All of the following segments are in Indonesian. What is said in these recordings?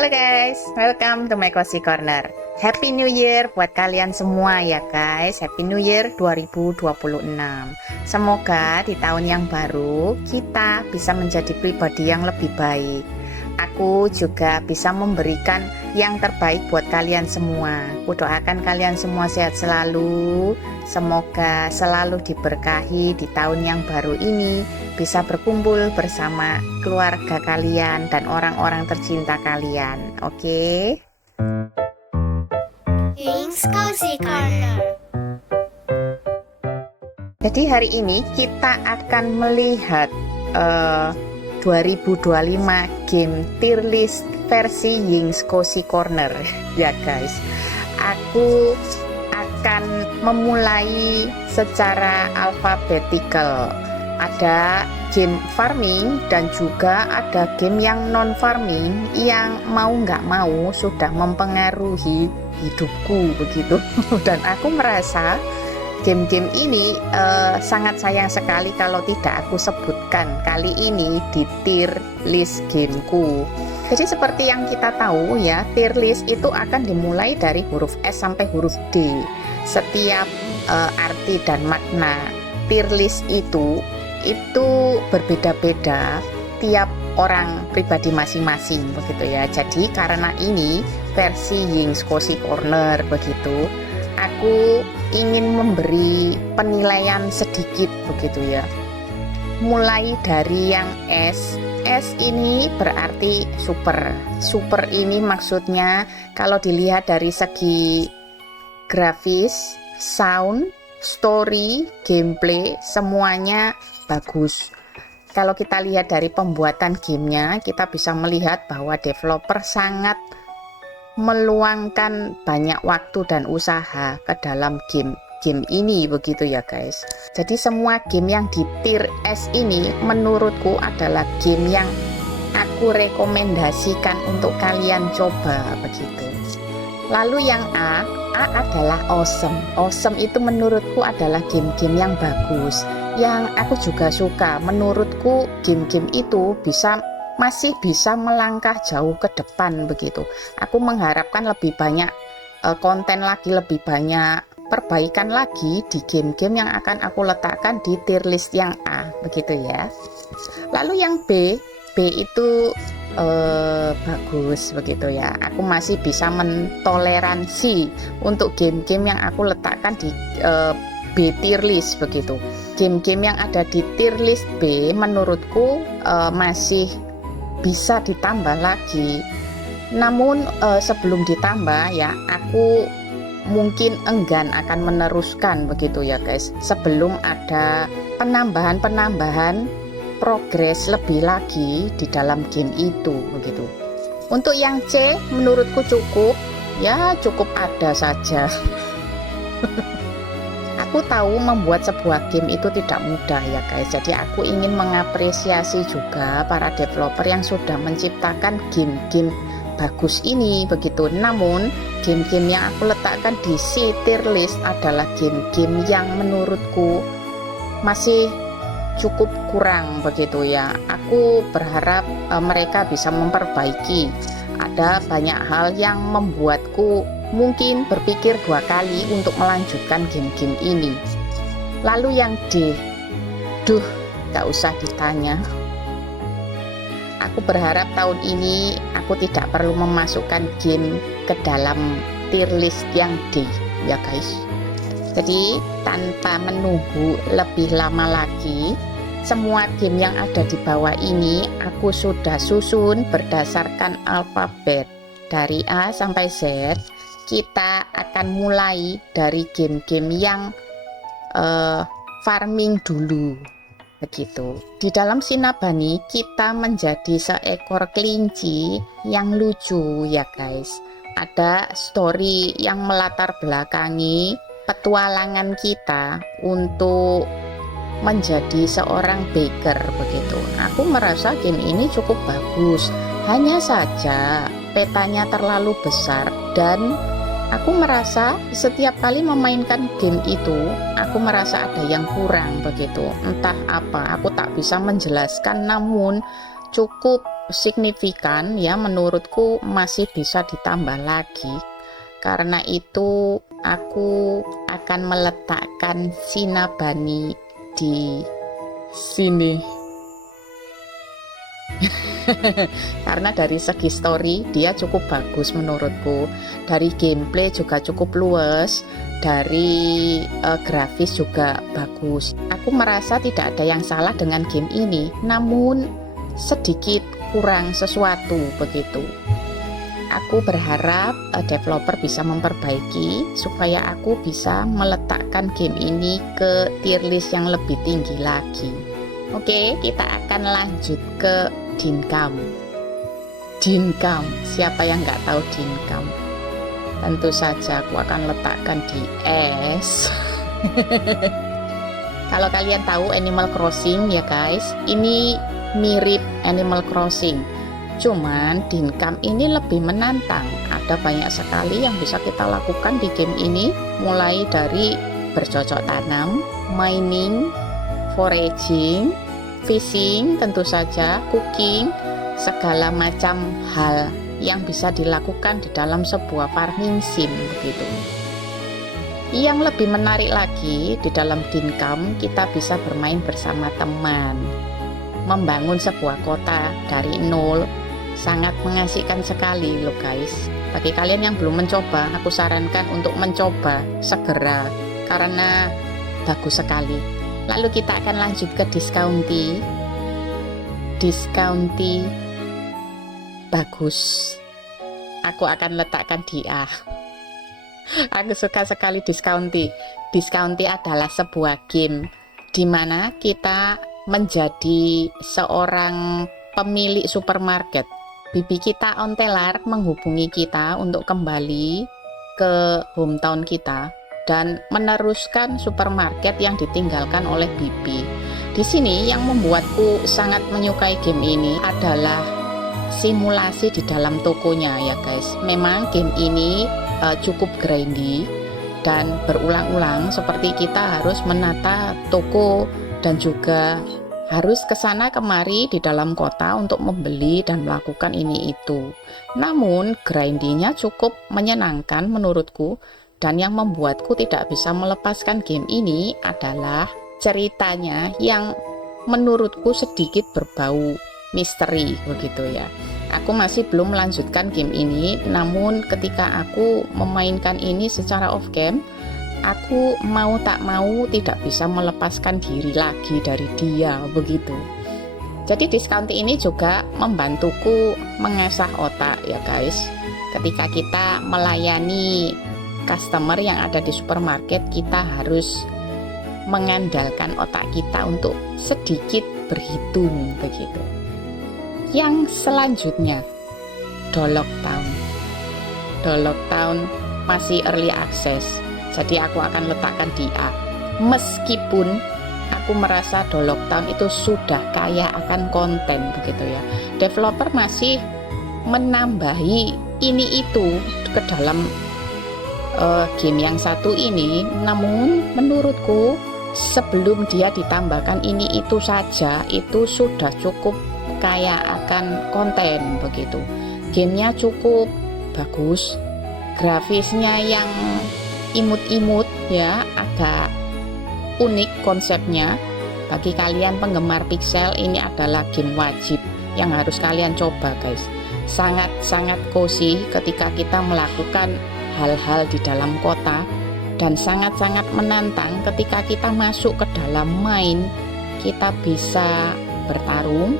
Halo guys, welcome to my Cozy Corner. Happy New Year buat kalian semua ya guys. Happy New Year 2026. Semoga di tahun yang baru kita bisa menjadi pribadi yang lebih baik. Aku juga bisa memberikan yang terbaik buat kalian semua. Aku doakan kalian semua sehat selalu. Semoga selalu diberkahi di tahun yang baru ini, bisa berkumpul bersama keluarga kalian dan orang-orang tercinta kalian. Oke? King's Cozy Corner. Jadi hari ini kita akan melihat 2025 game tier list versi King's Cozy Corner ya guys. Aku akan memulai secara alfabetikal. Ada game farming dan juga ada game yang non farming yang mau nggak mau sudah mempengaruhi hidupku begitu. Dan aku merasa game-game ini sangat sayang sekali kalau tidak aku sebutkan kali ini di tier list gameku. Jadi seperti yang kita tahu ya, tier list itu akan dimulai dari huruf S sampai huruf D. Setiap arti dan makna tier list itu berbeda-beda tiap orang pribadi masing-masing begitu ya. Jadi karena ini versi King's Cozy Corner begitu, aku ingin memberi penilaian sedikit begitu ya. Mulai dari yang S. S ini berarti super. Super ini maksudnya kalau dilihat dari segi grafis, sound, story, gameplay, semuanya bagus. Kalau kita lihat dari pembuatan gamenya, kita bisa melihat bahwa developer sangat meluangkan banyak waktu dan usaha ke dalam game ini begitu ya guys. Jadi semua game yang di tier S ini menurutku adalah game yang aku rekomendasikan untuk kalian coba begitu. Lalu yang A adalah awesome. Awesome itu menurutku adalah game-game yang bagus, yang aku juga suka. Menurutku game-game itu masih bisa melangkah jauh ke depan begitu. Aku mengharapkan lebih banyak konten lagi, lebih banyak perbaikan lagi di game-game yang akan aku letakkan di tier list yang A begitu ya. Lalu yang B itu bagus begitu ya. Aku masih bisa mentoleransi untuk game-game yang aku letakkan di B tier list begitu. Game-game yang ada di tier list B menurutku masih bisa ditambah lagi. Namun sebelum ditambah ya, aku mungkin enggan akan meneruskan begitu ya guys, sebelum ada penambahan progres lebih lagi di dalam game itu begitu. Untuk yang C menurutku cukup ada saja. Aku tahu membuat sebuah game itu tidak mudah ya guys. Jadi aku ingin mengapresiasi juga para developer yang sudah menciptakan game-game bagus ini begitu. Namun game-game yang aku letakkan di C tier list adalah game-game yang menurutku masih cukup kurang begitu ya. Aku berharap mereka bisa memperbaiki. Ada banyak hal yang membuatku mungkin berpikir dua kali untuk melanjutkan game-game ini. Lalu yang D, gak usah ditanya. Aku berharap tahun ini aku tidak perlu memasukkan game ke dalam tier list yang D ya guys. Jadi tanpa menunggu lebih lama lagi, semua game yang ada di bawah ini aku sudah susun berdasarkan alfabet dari A sampai Z. Kita akan mulai dari game-game yang farming dulu begitu. Di dalam Sinabani kita menjadi seekor kelinci yang lucu ya guys. Ada story yang melatar belakangi petualangan kita untuk menjadi seorang baker begitu. Aku merasa game ini cukup bagus. Hanya saja petanya terlalu besar dan aku merasa setiap kali memainkan game itu aku merasa ada yang kurang begitu. Entah apa, aku tak bisa menjelaskan, namun cukup signifikan ya, menurutku masih bisa ditambah lagi. Karena itu aku akan meletakkan Sinabani di sini. Karena dari segi story dia cukup bagus menurutku, dari gameplay juga cukup luas, dari grafis juga bagus. Aku merasa tidak ada yang salah dengan game ini, namun sedikit kurang sesuatu begitu. Aku berharap developer bisa memperbaiki supaya aku bisa meletakkan game ini ke tier list yang lebih tinggi lagi. Oke, kita akan lanjut ke Dincam. Dincam, siapa yang nggak tahu Dincam? Tentu saja aku akan letakkan di S. Kalau kalian tahu Animal Crossing ya guys, ini mirip Animal Crossing. Cuman Dincam ini lebih menantang. Ada banyak sekali yang bisa kita lakukan di game ini, mulai dari bercocok tanam, mining, foraging, fishing, tentu saja cooking, segala macam hal yang bisa dilakukan di dalam sebuah farming sim begitu. Yang lebih menarik lagi, di dalam Dincam kita bisa bermain bersama teman, membangun sebuah kota dari nol. Sangat mengasihkan sekali loh guys. Bagi kalian yang belum mencoba, aku sarankan untuk mencoba segera karena bagus sekali. Lalu kita akan lanjut ke Discounty. Discounty bagus. Aku akan letakkan di A. Aku suka sekali Discounty. Discounty adalah sebuah game di mana kita menjadi seorang pemilik supermarket. Bibi kita ontelar menghubungi kita untuk kembali ke hometown kita dan meneruskan supermarket yang ditinggalkan oleh bibi. Di sini yang membuatku sangat menyukai game ini adalah simulasi di dalam tokonya ya guys. Memang game ini cukup grindy dan berulang-ulang, seperti kita harus menata toko dan juga harus ke sana kemari di dalam kota untuk membeli dan melakukan ini itu. Namun grindinya cukup menyenangkan menurutku, dan yang membuatku tidak bisa melepaskan game ini adalah ceritanya yang menurutku sedikit berbau misteri begitu ya. Aku masih belum melanjutkan game ini, namun ketika aku memainkan ini secara off game, aku mau tak mau tidak bisa melepaskan diri lagi dari dia begitu. Jadi Discounty ini juga membantuku mengasah otak ya guys. Ketika kita melayani customer yang ada di supermarket, kita harus mengandalkan otak kita untuk sedikit berhitung begitu. Yang selanjutnya Dolok Town. Dolok Town masih early access, jadi aku akan letakkan di A. Meskipun aku merasa Dolok Town itu sudah kaya akan konten begitu ya. Developer masih menambahi ini itu ke dalam game yang satu ini. Namun menurutku sebelum dia ditambahkan ini itu saja, itu sudah cukup kaya akan konten begitu. Gamenya cukup bagus, grafisnya yang imut-imut ya, agak unik konsepnya. Bagi kalian penggemar pixel, ini adalah game wajib yang harus kalian coba guys. Sangat-sangat cozy ketika kita melakukan hal-hal di dalam kota, dan sangat-sangat menantang ketika kita masuk ke dalam mine. Kita bisa bertarung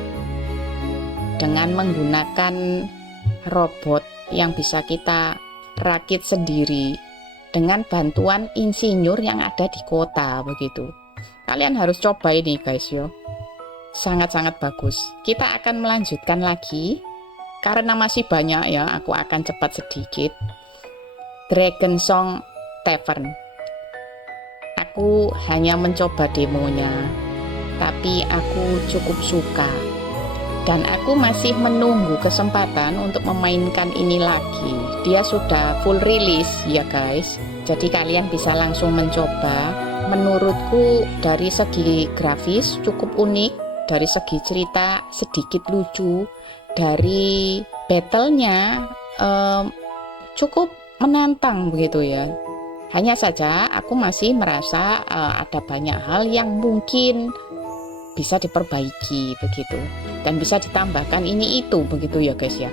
dengan menggunakan robot yang bisa kita rakit sendiri dengan bantuan insinyur yang ada di kota begitu. Kalian harus coba ini guys yo. Sangat-sangat bagus. Kita akan melanjutkan lagi karena masih banyak ya, aku akan cepat sedikit. Dragon Song Tavern. Aku hanya mencoba demonya, tapi aku cukup suka. Dan aku masih menunggu kesempatan untuk memainkan ini lagi. Dia sudah full release ya guys, jadi kalian bisa langsung mencoba. Menurutku dari segi grafis cukup unik, dari segi cerita sedikit lucu, dari battle-nya cukup menantang begitu ya. Hanya saja aku masih merasa ada banyak hal yang mungkin bisa diperbaiki begitu, dan bisa ditambahkan ini itu begitu ya guys ya.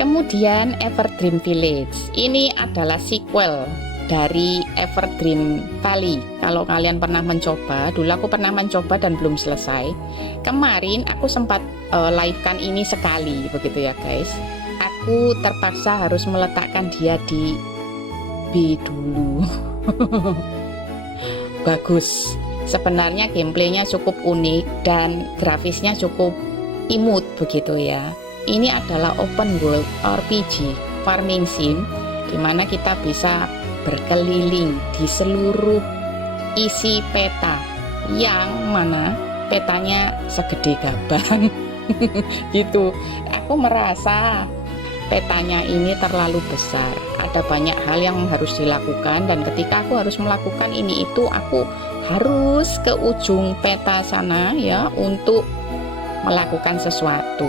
Kemudian Everdream Village ini adalah sequel dari Everdream Valley. Kalau kalian pernah mencoba, dulu aku pernah mencoba dan belum selesai. Kemarin aku sempat live-kan ini sekali begitu ya guys. Aku terpaksa harus meletakkan dia di B dulu. Bagus. Sebenarnya gameplaynya cukup unik dan grafisnya cukup imut begitu ya. Ini adalah open world RPG farming sim, di mana kita bisa berkeliling di seluruh isi peta, yang mana petanya segede gaban. Gitu. Aku merasa petanya ini terlalu besar, ada banyak hal yang harus dilakukan, dan ketika aku harus melakukan ini itu, aku harus ke ujung peta sana ya untuk melakukan sesuatu.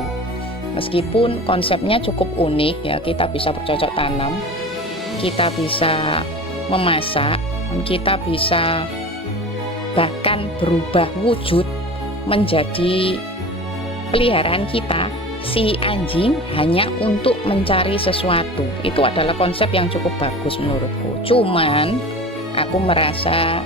Meskipun konsepnya cukup unik ya, kita bisa bercocok tanam, kita bisa memasak, kita bisa bahkan berubah wujud menjadi peliharaan kita, si anjing, hanya untuk mencari sesuatu. Itu adalah konsep yang cukup bagus menurutku. Cuman aku merasa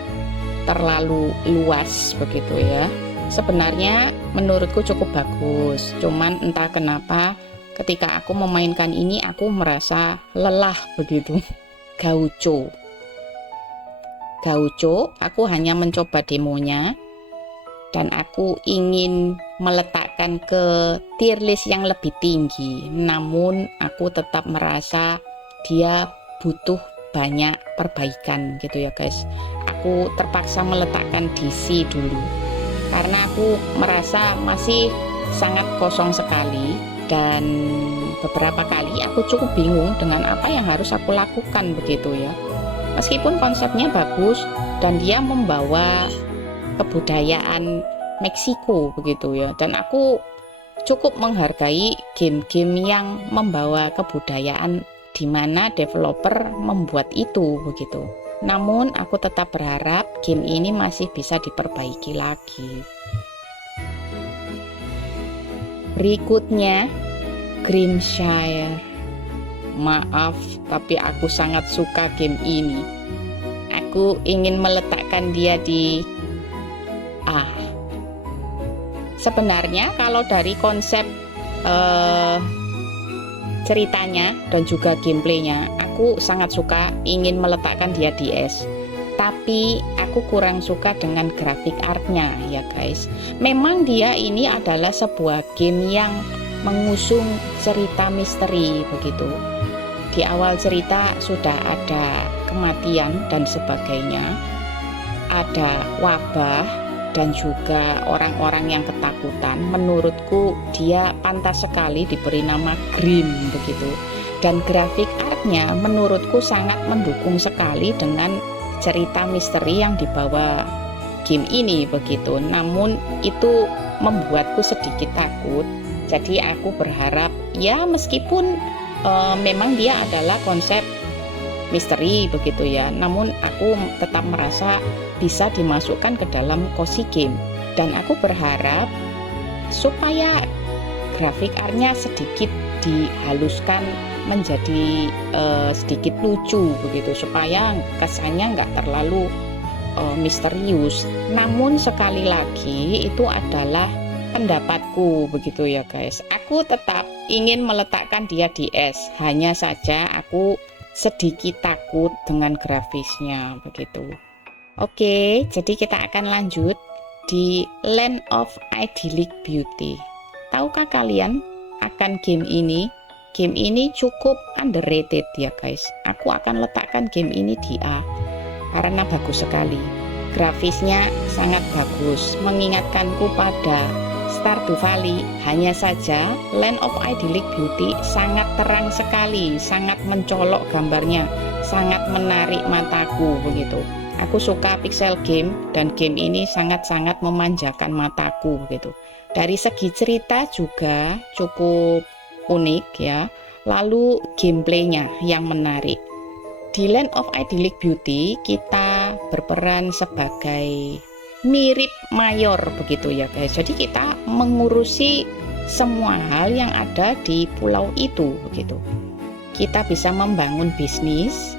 terlalu luas begitu ya. Sebenarnya menurutku cukup bagus, cuman entah kenapa ketika aku memainkan ini aku merasa lelah begitu. Gaucho, aku hanya mencoba demonya, dan aku ingin meletakkan ke tier list yang lebih tinggi, namun aku tetap merasa dia butuh banyak perbaikan gitu ya guys. Aku terpaksa meletakkan di C dulu karena aku merasa masih sangat kosong sekali, dan beberapa kali aku cukup bingung dengan apa yang harus aku lakukan begitu ya. Meskipun konsepnya bagus dan dia membawa kebudayaan Meksiko begitu ya, dan aku cukup menghargai game-game yang membawa kebudayaan di mana developer membuat itu begitu. Namun aku tetap berharap game ini masih bisa diperbaiki lagi. Berikutnya Grimshire. Maaf, tapi aku sangat suka game ini. Aku ingin meletakkan dia di A. Sebenarnya kalau dari konsep ceritanya dan juga gameplaynya, aku sangat suka, ingin meletakkan dia di S. Tapi aku kurang suka dengan grafik artnya ya guys. Memang dia ini adalah sebuah game yang mengusung cerita misteri begitu. Di awal cerita sudah ada kematian dan sebagainya, ada wabah dan juga orang-orang yang ketakutan. Menurutku dia pantas sekali diberi nama Grim begitu. Dan grafik artnya menurutku sangat mendukung sekali dengan cerita misteri yang dibawa game ini begitu. Namun itu membuatku sedikit takut. Jadi aku berharap ya, meskipun memang dia adalah konsep misteri begitu ya, namun aku tetap merasa bisa dimasukkan ke dalam cozy game. Dan aku berharap supaya grafik artnya sedikit dihaluskan menjadi sedikit lucu begitu, supaya kesannya nggak terlalu misterius. Namun sekali lagi itu adalah pendapatku begitu ya guys. Aku tetap ingin meletakkan dia di S, hanya saja aku sedikit takut dengan grafisnya begitu. Oke, jadi kita akan lanjut di Land of Idyllic Beauty. Tahukah kalian akan game ini? Game ini cukup underrated ya guys. Aku akan letakkan game ini di A karena bagus sekali. Grafisnya sangat bagus, mengingatkanku pada Stardew Valley. Hanya saja Land of Idyllic Beauty sangat terang sekali, sangat mencolok gambarnya, sangat menarik mataku begitu. Aku suka pixel game dan game ini sangat-sangat memanjakan mataku begitu. Dari segi cerita juga cukup unik ya. Lalu gameplaynya yang menarik. Di Land of Idyllic Beauty kita berperan sebagai mirip mayor begitu ya guys. Jadi kita mengurusi semua hal yang ada di pulau itu begitu. Kita bisa membangun bisnis,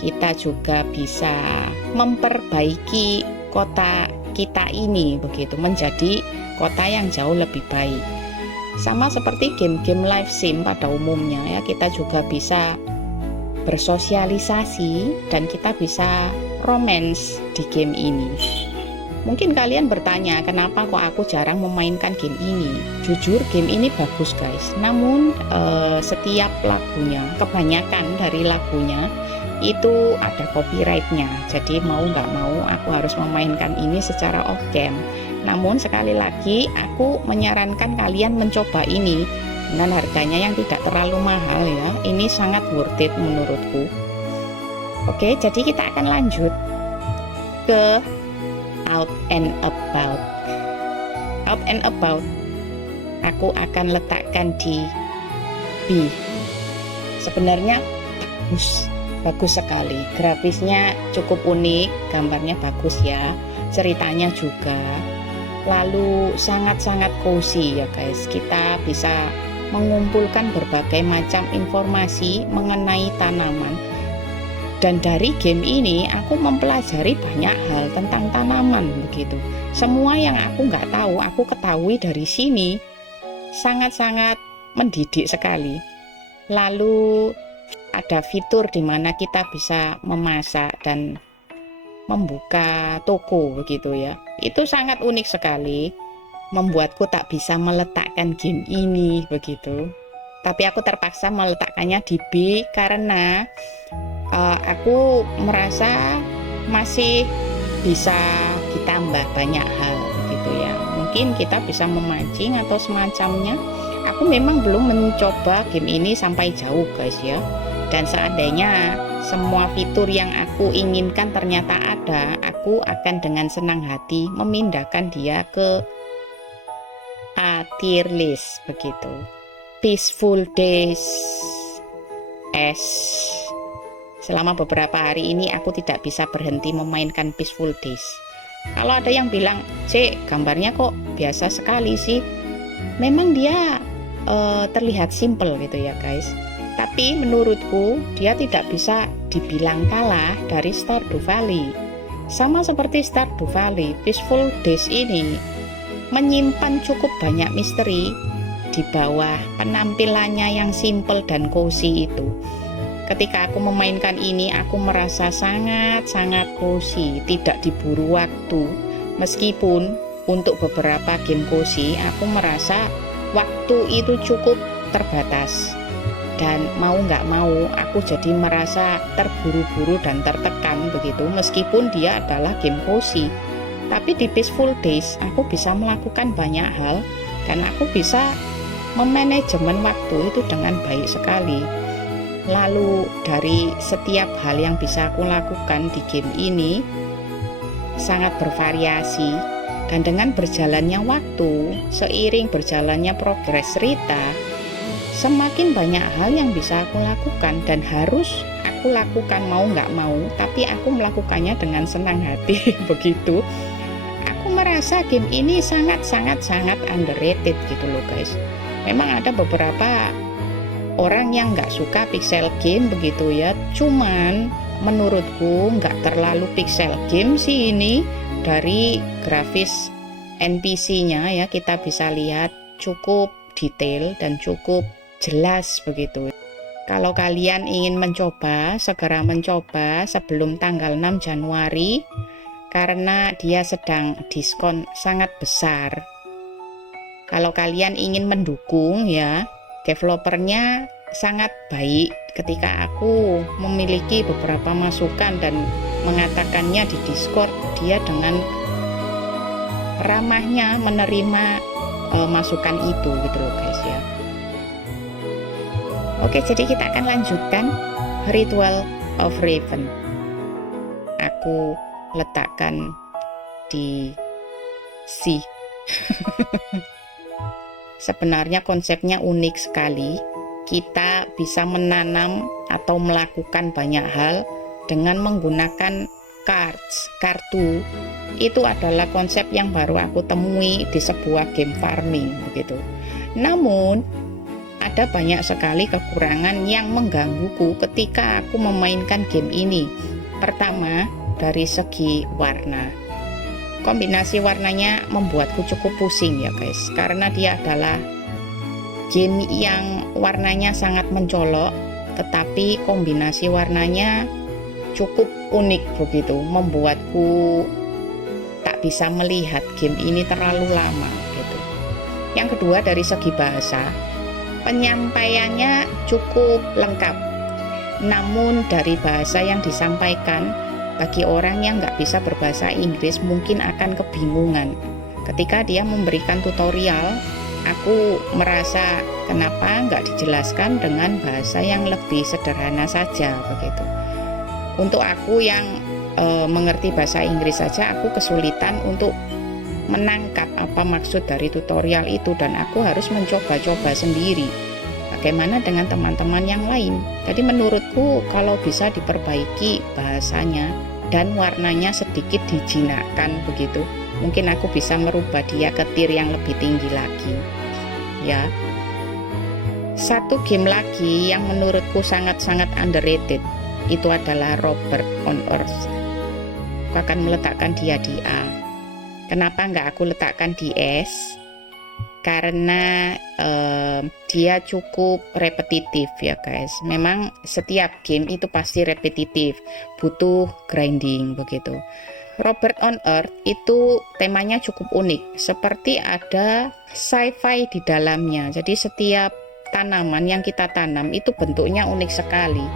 kita juga bisa memperbaiki kota kita ini begitu menjadi kota yang jauh lebih baik. Sama seperti game-game live sim pada umumnya ya, kita juga bisa bersosialisasi dan kita bisa romance di game ini. Mungkin kalian bertanya, kenapa kok aku jarang memainkan game ini? Jujur, game ini bagus guys. Namun setiap lagunya, kebanyakan dari lagunya itu ada copyrightnya. Jadi mau nggak mau aku harus memainkan ini secara off cam. Namun sekali lagi aku menyarankan kalian mencoba ini dengan harganya yang tidak terlalu mahal ya. Ini sangat worth it menurutku. Oke, jadi kita akan lanjut ke Out and About. Out and About aku akan letakkan di B. Sebenarnya bagus sekali. Grafisnya cukup unik, gambarnya bagus ya. Ceritanya juga. Lalu sangat-sangat cozy ya guys. Kita bisa mengumpulkan berbagai macam informasi mengenai tanaman. Dan dari game ini aku mempelajari banyak hal tentang tanaman begitu. Semua yang aku nggak tahu, aku ketahui dari sini. Sangat-sangat mendidik sekali. Lalu ada fitur di mana kita bisa memasak dan membuka toko begitu ya. Itu sangat unik sekali, membuatku tak bisa meletakkan game ini begitu. Tapi aku terpaksa meletakkannya di B karena aku merasa masih bisa ditambah banyak hal begitu ya. Mungkin kita bisa memancing atau semacamnya. Aku memang belum mencoba game ini sampai jauh guys ya. Dan seandainya semua fitur yang aku inginkan ternyata ada, aku akan dengan senang hati memindahkan dia ke A tier list begitu. Peaceful Days S. Selama beberapa hari ini aku tidak bisa berhenti memainkan Peaceful Days. Kalau ada yang bilang, "Cek, gambarnya kok biasa sekali sih." Memang dia terlihat simple gitu ya guys. Tapi menurutku dia tidak bisa dibilang kalah dari Stardew Valley. Sama seperti Stardew Valley, Peaceful Days ini menyimpan cukup banyak misteri di bawah penampilannya yang simple dan cozy itu. Ketika aku memainkan ini, aku merasa sangat-sangat cozy, tidak diburu waktu. Meskipun untuk beberapa game cozy, aku merasa waktu itu cukup terbatas. Dan mau nggak mau aku jadi merasa terburu-buru dan tertekan begitu, meskipun dia adalah game cozy. Tapi di Peaceful Days aku bisa melakukan banyak hal dan aku bisa memanajemen waktu itu dengan baik sekali. Lalu dari setiap hal yang bisa aku lakukan di game ini sangat bervariasi, dan dengan berjalannya waktu, seiring berjalannya progres cerita, semakin banyak hal yang bisa aku lakukan dan harus aku lakukan mau nggak mau, tapi aku melakukannya dengan senang hati begitu. Aku merasa game ini sangat underrated gitu loh guys. Memang ada beberapa orang yang nggak suka pixel game begitu ya, cuman menurutku nggak terlalu pixel game sih ini. Dari grafis NPC-nya ya kita bisa lihat cukup detail dan cukup jelas begitu. Kalau kalian ingin mencoba, segera mencoba sebelum tanggal 6 Januari karena dia sedang diskon sangat besar. Kalau kalian ingin mendukung ya, developernya sangat baik. Ketika aku memiliki beberapa masukan dan mengatakannya di Discord, dia dengan ramahnya menerima masukan itu gitu loh guys ya. Oke, jadi kita akan lanjutkan Ritual of Raven. Aku letakkan di C. Sebenarnya konsepnya unik sekali. Kita bisa menanam atau melakukan banyak hal dengan menggunakan kartu. Itu adalah konsep yang baru aku temui di sebuah game farming begitu. Namun ada banyak sekali kekurangan yang menggangguku ketika aku memainkan game ini. Pertama, dari segi warna. Kombinasi warnanya membuatku cukup pusing ya guys, karena dia adalah game yang warnanya sangat mencolok, tetapi kombinasi warnanya cukup unik begitu, membuatku tak bisa melihat game ini terlalu lama gitu. Yang kedua, dari segi bahasa, penyampaiannya cukup lengkap, namun dari bahasa yang disampaikan, bagi orang yang nggak bisa berbahasa Inggris mungkin akan kebingungan. Ketika dia memberikan tutorial, aku merasa kenapa nggak dijelaskan dengan bahasa yang lebih sederhana saja begitu. Untuk aku yang mengerti bahasa Inggris saja, aku kesulitan untuk menangkap apa maksud dari tutorial itu, dan aku harus mencoba-coba sendiri. Bagaimana dengan teman-teman yang lain? Jadi menurutku kalau bisa diperbaiki bahasanya dan warnanya sedikit dijinakkan begitu, mungkin aku bisa merubah dia ke tier yang lebih tinggi lagi. Ya. Satu game lagi yang menurutku sangat-sangat underrated itu adalah Robert on Earth. Aku akan meletakkan dia di A. Kenapa nggak aku letakkan di S? Karena dia cukup repetitif ya guys. Memang setiap game itu pasti repetitif, butuh grinding begitu. Robert on Earth itu temanya cukup unik, seperti ada sci-fi di dalamnya. Jadi setiap tanaman yang kita tanam itu bentuknya unik sekali.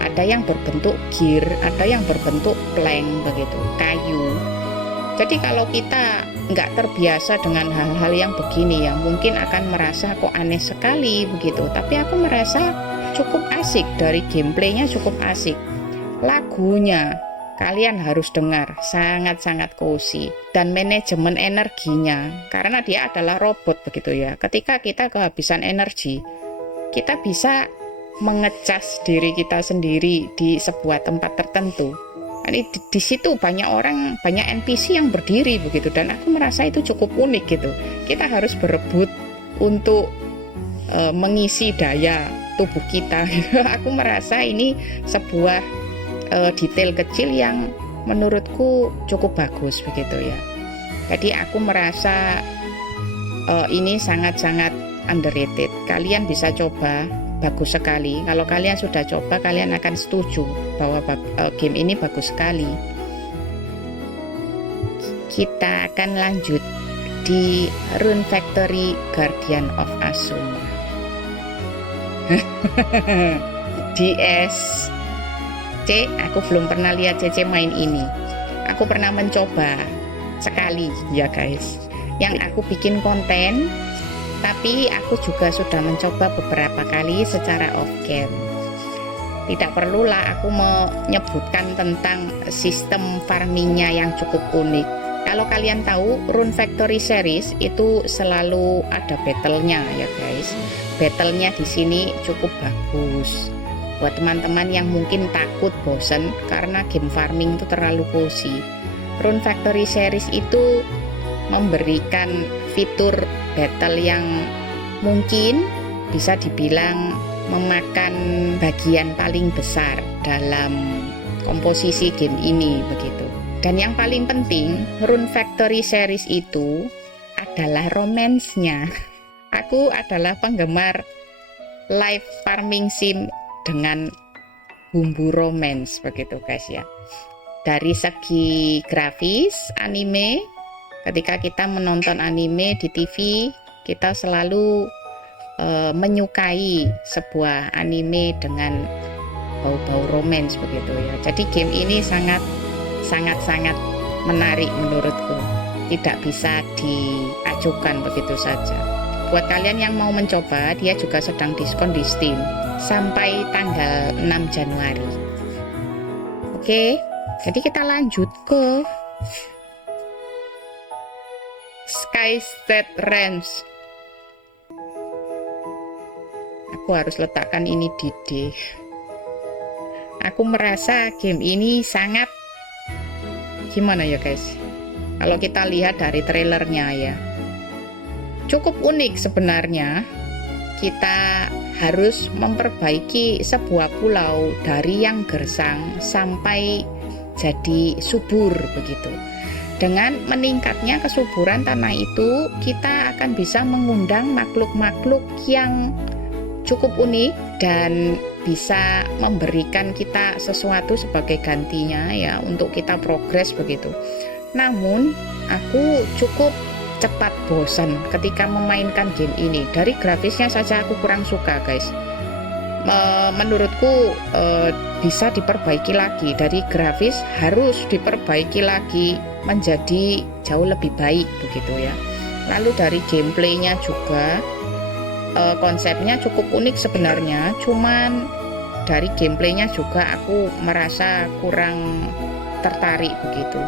Ada yang berbentuk gear, ada yang berbentuk plank begitu, kayu. Jadi kalau kita nggak terbiasa dengan hal-hal yang begini ya, mungkin akan merasa kok aneh sekali begitu. Tapi aku merasa cukup asik, dari gameplaynya cukup asik. Lagunya kalian harus dengar, sangat-sangat cozy. Dan manajemen energinya, karena dia adalah robot begitu ya. Ketika kita kehabisan energi, kita bisa mengecas diri kita sendiri di sebuah tempat tertentu. Di situ banyak orang, banyak NPC yang berdiri begitu, dan aku merasa itu cukup unik gitu. Kita harus berebut untuk mengisi daya tubuh kita. Aku merasa ini sebuah detail kecil yang menurutku cukup bagus begitu ya. Jadi aku merasa ini sangat-sangat underrated. Kalian bisa coba, bagus sekali. Kalau kalian sudah coba, kalian akan setuju bahwa game ini bagus sekali. Kita akan lanjut di Rune Factory Guardian of Asuma. DS C, aku belum pernah lihat CC main ini. Aku pernah mencoba sekali ya guys. Yang aku bikin konten, tapi aku juga sudah mencoba beberapa kali secara off cam. Tidak perlulah aku menyebutkan tentang sistem farmingnya yang cukup unik. Kalau kalian tahu, Rune Factory series itu selalu ada battle-nya ya guys. Battle-nya di sini cukup bagus. Buat teman-teman yang mungkin takut bosen karena game farming itu terlalu cozy, Rune Factory series itu memberikan fitur battle yang mungkin bisa dibilang memakan bagian paling besar dalam komposisi game ini begitu. Dan yang paling penting, Rune Factory series itu adalah romance-nya. Aku adalah penggemar live farming sim dengan bumbu romance begitu guys ya. Dari segi grafis anime, ketika kita menonton anime di TV, kita selalu menyukai sebuah anime dengan bau-bau romance begitu ya. Jadi game ini sangat menarik menurutku. Tidak bisa diajukan begitu saja. Buat kalian yang mau mencoba, dia juga sedang diskon di Steam sampai tanggal 6 Januari. Oke, jadi kita lanjut ke Skystate Ranch. aku harus letakkan ini di D. Aku merasa game ini sangat gimana ya guys, kalau kita lihat dari trailernya ya, cukup unik sebenarnya. Kita harus memperbaiki sebuah pulau dari yang gersang sampai jadi subur begitu. Dengan meningkatnya kesuburan tanah itu, kita akan bisa mengundang makhluk-makhluk yang cukup unik dan bisa memberikan kita sesuatu sebagai gantinya ya, untuk kita progres begitu. Namun aku cukup cepat bosan ketika memainkan game ini. Dari grafisnya saja aku kurang suka guys. Menurutku bisa diperbaiki lagi. Dari grafis harus diperbaiki lagi menjadi jauh lebih baik begitu ya. Lalu dari gameplaynya juga, konsepnya cukup unik sebenarnya, cuman dari gameplaynya juga aku merasa kurang tertarik begitu.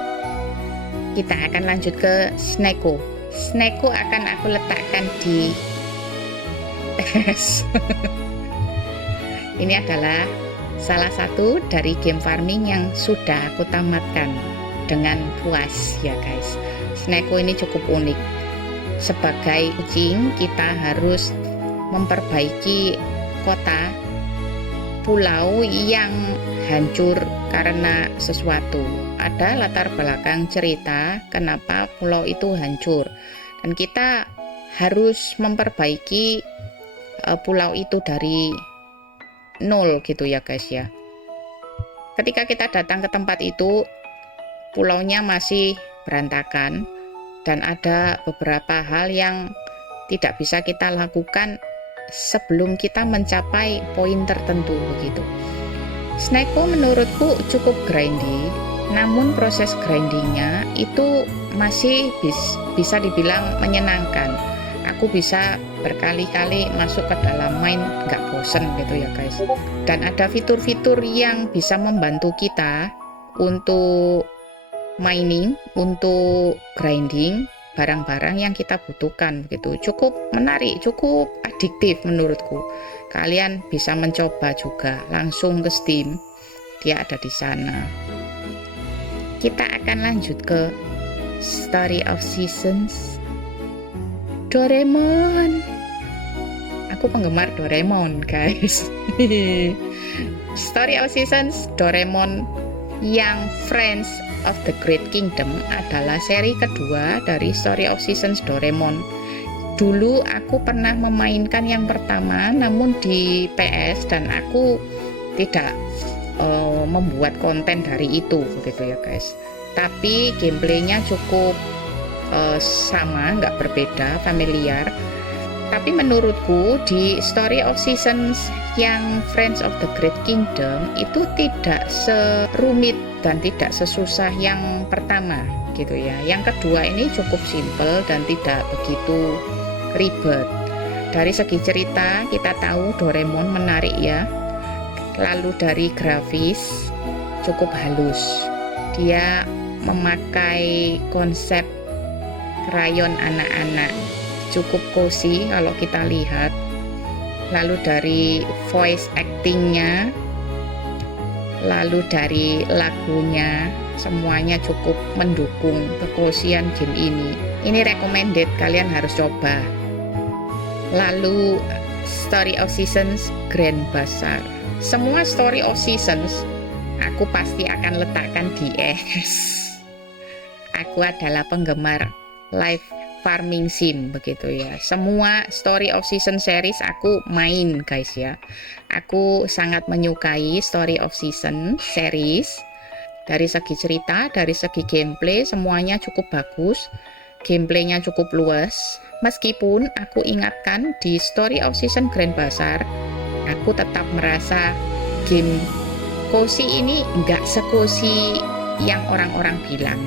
Kita akan lanjut ke Sneko. Sneko akan aku letakkan di S. Ini adalah salah satu dari game farming yang sudah aku tamatkan dengan puas ya guys. Sneko ini cukup unik. Sebagai kucing, kita harus memperbaiki kota, pulau yang hancur karena sesuatu. Ada latar belakang cerita kenapa pulau itu hancur, dan kita harus memperbaiki pulau itu dari nol gitu ya guys ya. Ketika kita datang ke tempat itu, pulaunya masih berantakan dan ada beberapa hal yang tidak bisa kita lakukan sebelum kita mencapai poin tertentu begitu. Sneko menurutku cukup grindy, namun proses grindingnya itu masih bisa dibilang menyenangkan. Aku bisa berkali-kali masuk ke dalam main, nggak bosen gitu ya guys. Dan ada fitur-fitur yang bisa membantu kita untuk mining, untuk grinding barang-barang yang kita butuhkan gitu. Cukup menarik, cukup adiktif menurutku. Kalian bisa mencoba juga, langsung ke Steam, dia ada di sana. Kita akan lanjut ke Story of Seasons. Doraemon. Aku penggemar Doraemon guys. Story of Seasons Doraemon yang Friends of the Great Kingdom adalah seri kedua dari Story of Seasons Doraemon. Dulu aku pernah memainkan yang pertama namun di PS, dan aku tidak membuat konten dari itu begitu ya guys. Tapi gameplaynya cukup sama, nggak berbeda, familiar. Tapi menurutku di Story of Seasons yang Friends of the Great Kingdom itu tidak serumit dan tidak sesusah yang pertama gitu ya. Yang kedua ini cukup simple dan tidak begitu ribet. Dari segi cerita kita tahu Doraemon menarik ya. Lalu dari grafis cukup halus. Dia memakai konsep rayon anak-anak, cukup cozy kalau kita lihat. Lalu dari voice actingnya, lalu dari lagunya, semuanya cukup mendukung kekosian game ini. Ini recommended, kalian harus coba. Lalu Story of Seasons Grand Bazaar. Semua Story of Seasons aku pasti akan letakkan di S. Aku adalah penggemar live farming sim begitu ya. Semua Story of Season series aku main guys ya. Aku sangat menyukai Story of Season series. Dari segi cerita, dari segi gameplay, semuanya cukup bagus. Gameplaynya cukup luas. Meskipun aku ingatkan di Story of Season Grand Bazaar, aku tetap merasa game cozy ini nggak se-cozy yang orang-orang bilang.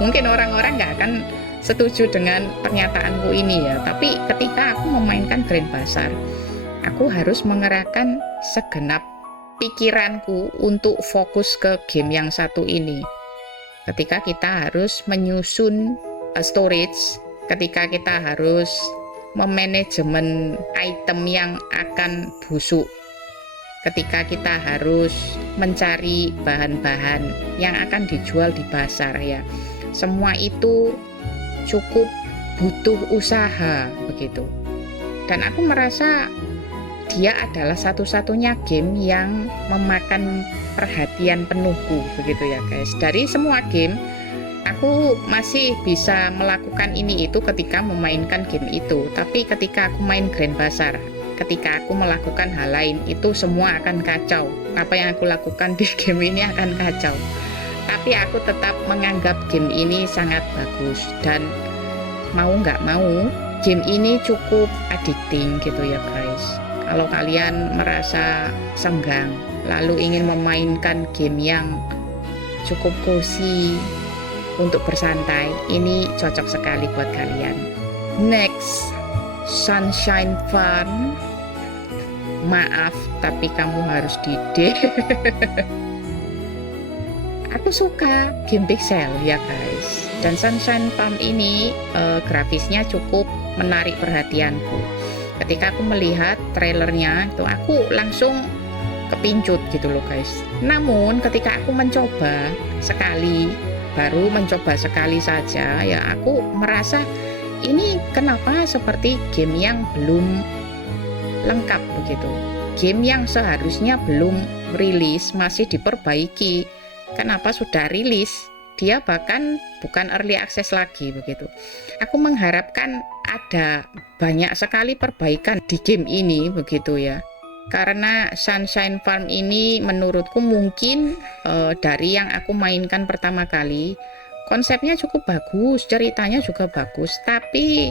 Mungkin orang-orang nggak akan setuju dengan pernyataanku ini ya, tapi ketika aku memainkan Grand Bazaar, aku harus mengerahkan segenap pikiranku untuk fokus ke game yang satu ini. Ketika kita harus menyusun storage, ketika kita harus memanajemen item yang akan busuk ketika kita harus mencari bahan-bahan yang akan dijual di pasar ya. Semua itu cukup butuh usaha begitu. Dan aku merasa dia adalah satu-satunya game yang memakan perhatian penuhku begitu ya guys. Dari semua game aku masih bisa melakukan ini itu ketika memainkan game itu, tapi ketika aku main Grand Bazaar, ketika aku melakukan hal lain, itu semua akan kacau. Apa yang aku lakukan di game ini akan kacau. Tapi aku tetap menganggap game ini sangat bagus, dan mau nggak mau game ini cukup addicting gitu ya guys. Kalau kalian merasa senggang lalu ingin memainkan game yang cukup cozy untuk bersantai, ini cocok sekali buat kalian. Next, Sunshine Farm. Maaf, tapi kamu harus dide. Aku suka game pixel ya guys. Dan Sunshine Farm ini grafisnya cukup menarik perhatianku. Ketika aku melihat trailernya, itu aku langsung kepincut gitu loh guys. Namun ketika aku mencoba sekali, baru mencoba sekali saja ya, aku merasa ini kenapa seperti game yang belum lengkap begitu. Game yang seharusnya belum rilis, masih diperbaiki. Kenapa sudah rilis? Dia bahkan bukan early access lagi begitu. Aku mengharapkan ada banyak sekali perbaikan di game ini begitu ya. Karena Sunshine Farm ini menurutku mungkin dari yang aku mainkan pertama kali, konsepnya cukup bagus, ceritanya juga bagus, tapi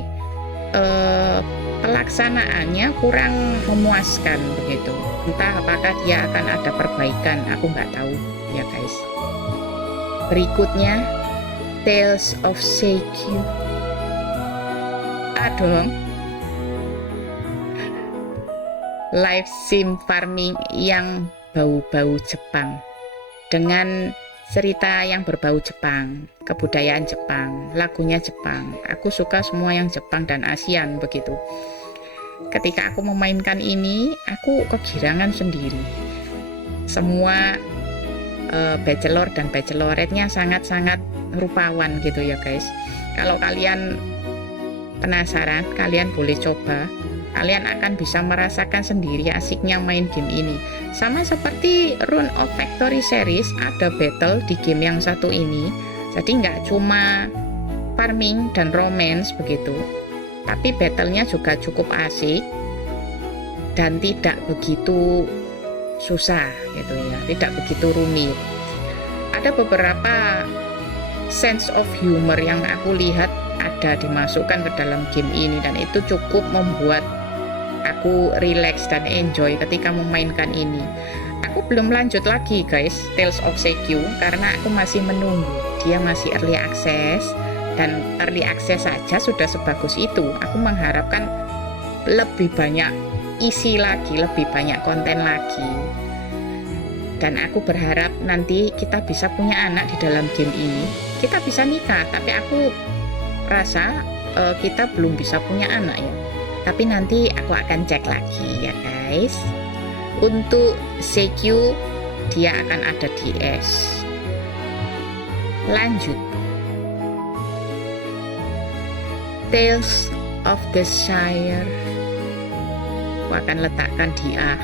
pelaksanaannya kurang memuaskan begitu. Entah apakah dia akan ada perbaikan, aku nggak tahu ya guys. Berikutnya Tales of Seikyu. Dong, live sim farming yang bau-bau Jepang dengan cerita yang berbau Jepang, kebudayaan Jepang, lagunya Jepang. Aku suka semua yang Jepang dan ASEAN begitu. Ketika aku memainkan ini, aku kegirangan sendiri. Semua bachelor dan bachelorette-nya sangat-sangat rupawan gitu ya guys. Kalau kalian penasaran, kalian boleh coba. Kalian akan bisa merasakan sendiri asiknya main game ini. Sama seperti Rune of Factory series, ada battle di game yang satu ini. Jadi nggak cuma farming dan romance begitu, tapi battlenya juga cukup asik dan tidak begitu susah gitu ya, tidak begitu rumit. Ada beberapa sense of humor yang aku lihat ada dimasukkan ke dalam game ini, dan itu cukup membuat aku relax dan enjoy ketika memainkan ini. Aku belum lanjut lagi guys Tales of Seikyu karena aku masih menunggu, dia masih early access, dan early access saja sudah sebagus itu. Aku mengharapkan lebih banyak isi lagi, lebih banyak konten lagi, dan aku berharap nanti kita bisa punya anak di dalam game ini. Kita bisa nikah, tapi aku rasa kita belum bisa punya anak ya. Tapi nanti aku akan cek lagi ya guys. Untuk Seikyu dia akan ada di S. Lanjut, Tales of the Shire. Aku akan letakkan di A.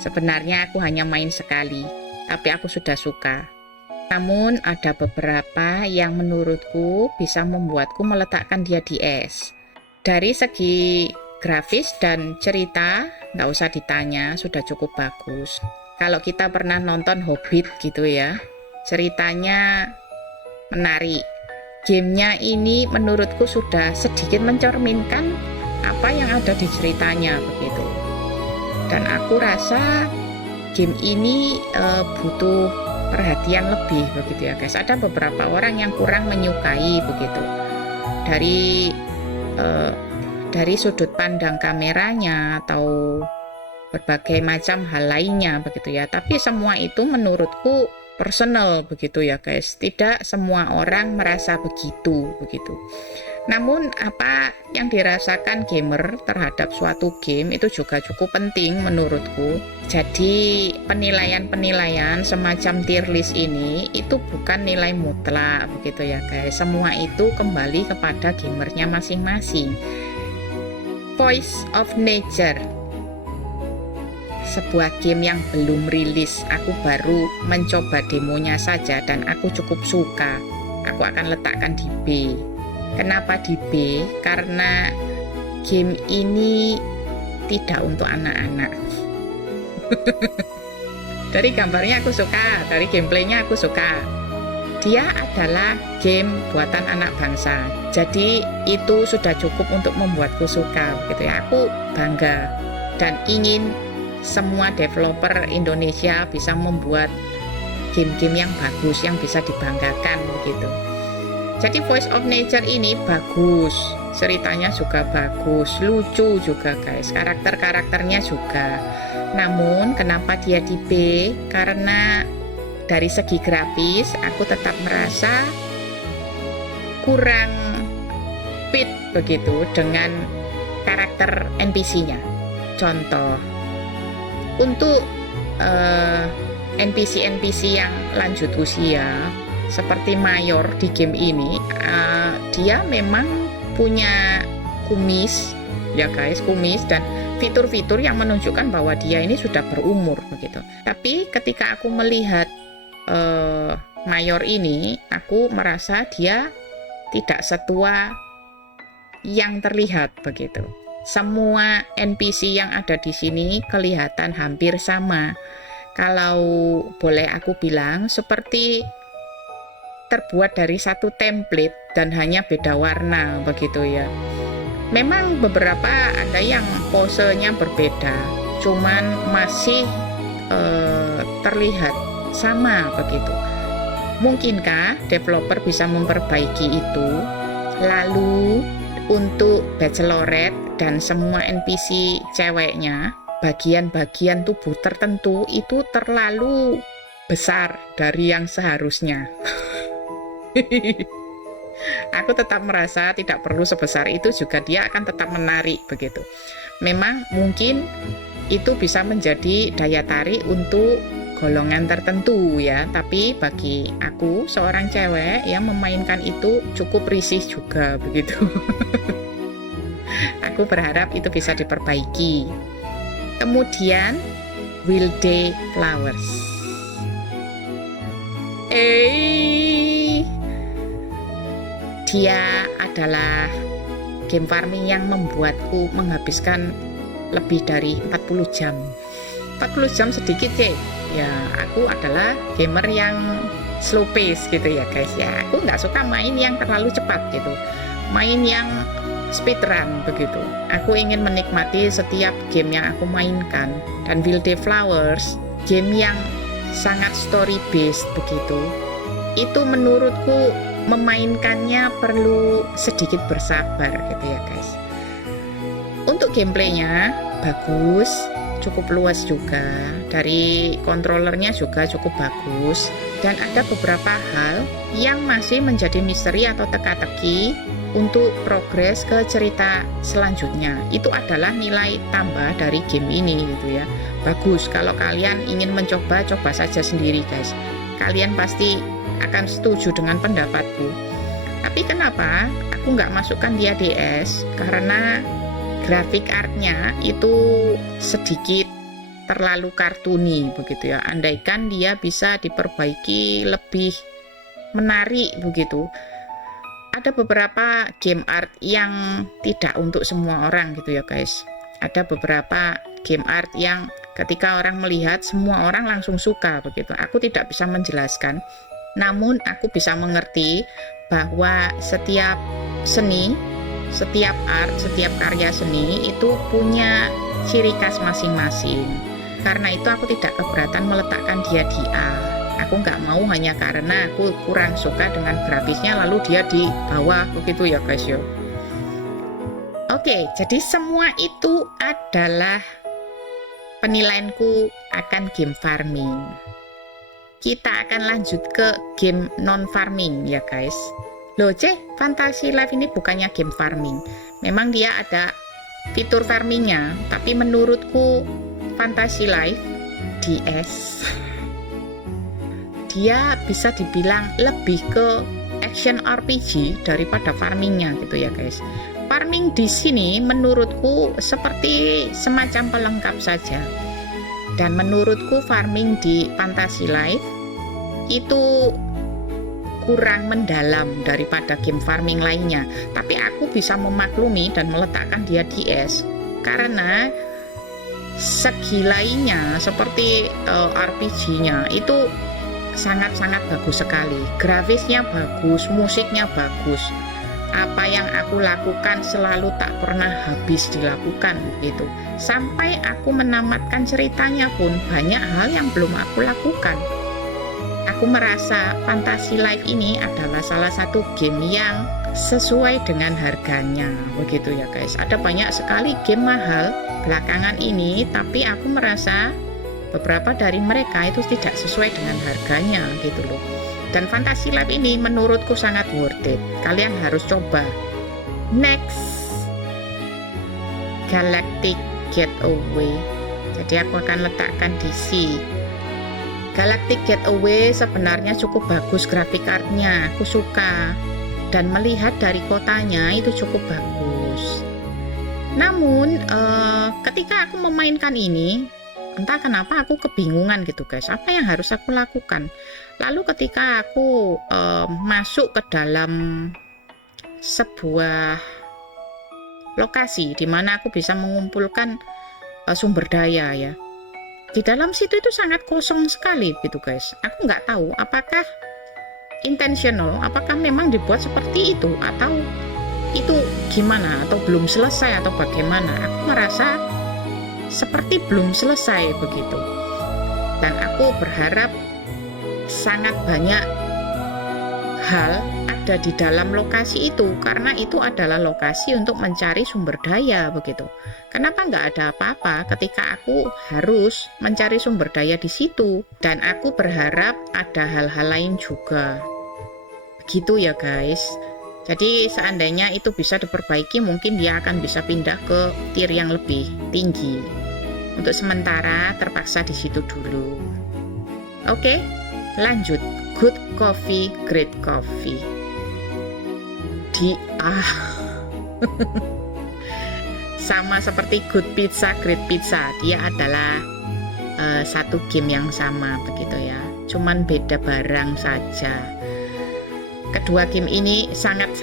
Sebenarnya aku hanya main sekali, tapi aku sudah suka. Namun ada beberapa yang menurutku bisa membuatku meletakkan dia di S. Dari segi grafis dan cerita, nggak usah ditanya, sudah cukup bagus. Kalau kita pernah nonton Hobbit gitu ya, ceritanya menarik. Gamenya ini menurutku sudah sedikit mencerminkan apa yang ada di ceritanya begitu. Dan aku rasa game ini butuh perhatian lebih begitu ya guys. Ada beberapa orang yang kurang menyukai begitu. Dari sudut pandang kameranya atau berbagai macam hal lainnya begitu ya. Tapi semua itu menurutku personal begitu ya guys. Tidak semua orang merasa begitu. Namun apa yang dirasakan gamer terhadap suatu game itu juga cukup penting menurutku. Jadi penilaian-penilaian semacam tier list ini itu bukan nilai mutlak begitu ya guys. Semua itu kembali kepada gamernya masing-masing. Voice of Nature, sebuah game yang belum rilis, aku baru mencoba demonya saja dan aku cukup suka. Aku akan letakkan di B. Kenapa di B? Karena game ini tidak untuk anak-anak. Dari gambarnya aku suka, dari gameplaynya aku suka. Dia adalah game buatan anak bangsa. Jadi itu sudah cukup untuk membuatku suka, gitu ya. Aku bangga dan ingin semua developer Indonesia bisa membuat game-game yang bagus, yang bisa dibanggakan gitu. Jadi Voice of Nature ini bagus, ceritanya juga bagus, lucu juga guys, karakter-karakternya juga. Namun kenapa dia di B? Karena dari segi grafis aku tetap merasa kurang fit begitu dengan karakter NPC-nya. Contoh, untuk NPC-NPC yang lanjut usia seperti Mayor di game ini, dia memang punya kumis ya guys, kumis dan fitur-fitur yang menunjukkan bahwa dia ini sudah berumur begitu. Tapi ketika aku melihat Mayor ini, aku merasa dia tidak setua yang terlihat begitu. Semua NPC yang ada di sini kelihatan hampir sama. Kalau boleh aku bilang, seperti terbuat dari satu template dan hanya beda warna begitu ya. Memang beberapa ada yang posenya berbeda, cuman masih terlihat sama begitu. Mungkinkah developer bisa memperbaiki itu? Lalu untuk Bachelorette dan semua NPC ceweknya, bagian-bagian tubuh tertentu itu terlalu besar dari yang seharusnya. Aku tetap merasa tidak perlu sebesar itu, juga dia akan tetap menarik begitu. Memang mungkin itu bisa menjadi daya tarik untuk golongan tertentu ya, tapi bagi aku seorang cewek yang memainkan itu cukup risih juga begitu. Aku berharap itu bisa diperbaiki. Kemudian Wilde Flowers. Dia adalah game farming yang membuatku menghabiskan lebih dari 40 jam. 40 jam sedikit sih. Ya, aku adalah gamer yang slow pace gitu ya guys ya. Aku nggak suka main yang terlalu cepat gitu. Main yang speedrun begitu. Aku ingin menikmati setiap game yang aku mainkan. Dan Wilde Flowers, game yang sangat story based begitu. Itu menurutku memainkannya perlu sedikit bersabar gitu ya guys. Untuk gameplaynya bagus, cukup luas juga, dari kontrolernya juga cukup bagus, dan ada beberapa hal yang masih menjadi misteri atau teka-teki untuk progres ke cerita selanjutnya. Itu adalah nilai tambah dari game ini gitu ya. Bagus, kalau kalian ingin mencoba, coba saja sendiri guys. Kalian pasti akan setuju dengan pendapatku. Tapi kenapa aku nggak masukkan dia DS? Karena grafik artnya itu sedikit terlalu kartuni begitu ya. Andaikan dia bisa diperbaiki lebih menarik begitu. Ada beberapa game art yang tidak untuk semua orang gitu ya guys. Ada beberapa game art yang ketika orang melihat, semua orang langsung suka begitu. Aku tidak bisa menjelaskan, namun aku bisa mengerti bahwa setiap seni, setiap art, setiap karya seni itu punya ciri khas masing-masing. Karena itu aku tidak keberatan meletakkan dia di A. Aku nggak mau hanya karena aku kurang suka dengan grafisnya lalu dia di bawah begitu ya guys ya. Oke, jadi semua itu adalah penilaianku akan game farming. Kita akan lanjut ke game non farming ya guys. Loh, Fantasy Life ini bukannya game farming. Memang dia ada fitur farmingnya, tapi menurutku Fantasy Life DS dia bisa dibilang lebih ke action RPG daripada farmingnya gitu ya guys. Farming di sini menurutku seperti semacam pelengkap saja. Dan menurutku farming di Fantasy Life itu kurang mendalam daripada game farming lainnya. Tapi aku bisa memaklumi dan meletakkan dia di S karena segi lainnya seperti RPG-nya itu sangat-sangat bagus sekali. Grafisnya bagus, musiknya bagus. Apa yang aku lakukan selalu tak pernah habis dilakukan gitu. Sampai aku menamatkan ceritanya pun banyak hal yang belum aku lakukan. Aku merasa Fantasy Life ini adalah salah satu game yang sesuai dengan harganya begitu ya guys. Ada banyak sekali game mahal belakangan ini, tapi aku merasa beberapa dari mereka itu tidak sesuai dengan harganya gitu loh. Dan Fantasy Life ini menurutku sangat worth it. Kalian harus coba. Next, Galactic Getaway. Jadi aku akan letakkan di C. Galactic Getaway sebenarnya cukup bagus grafik artnya. Aku suka. Dan melihat dari kotanya itu cukup bagus. Namun, ketika aku memainkan ini, entah kenapa aku kebingungan gitu guys, apa yang harus aku lakukan. Lalu ketika aku masuk ke dalam sebuah lokasi di mana aku bisa mengumpulkan sumber daya ya, di dalam situ itu sangat kosong sekali gitu guys. Aku nggak tahu apakah intentional, apakah memang dibuat seperti itu atau itu gimana, atau belum selesai atau bagaimana. Aku merasa seperti belum selesai begitu. Dan aku berharap sangat banyak hal ada di dalam lokasi itu, karena itu adalah lokasi untuk mencari sumber daya begitu. Kenapa nggak ada apa-apa ketika aku harus mencari sumber daya di situ? Dan aku berharap ada hal-hal lain juga. Begitu ya guys. Jadi seandainya itu bisa diperbaiki, mungkin dia akan bisa pindah ke tier yang lebih tinggi. Untuk sementara terpaksa di situ dulu. Oke, lanjut. Good coffee, great coffee. Di A. Sama seperti good pizza, great pizza. Dia adalah satu game yang sama begitu ya. Cuman beda barang saja. Kedua game ini sangat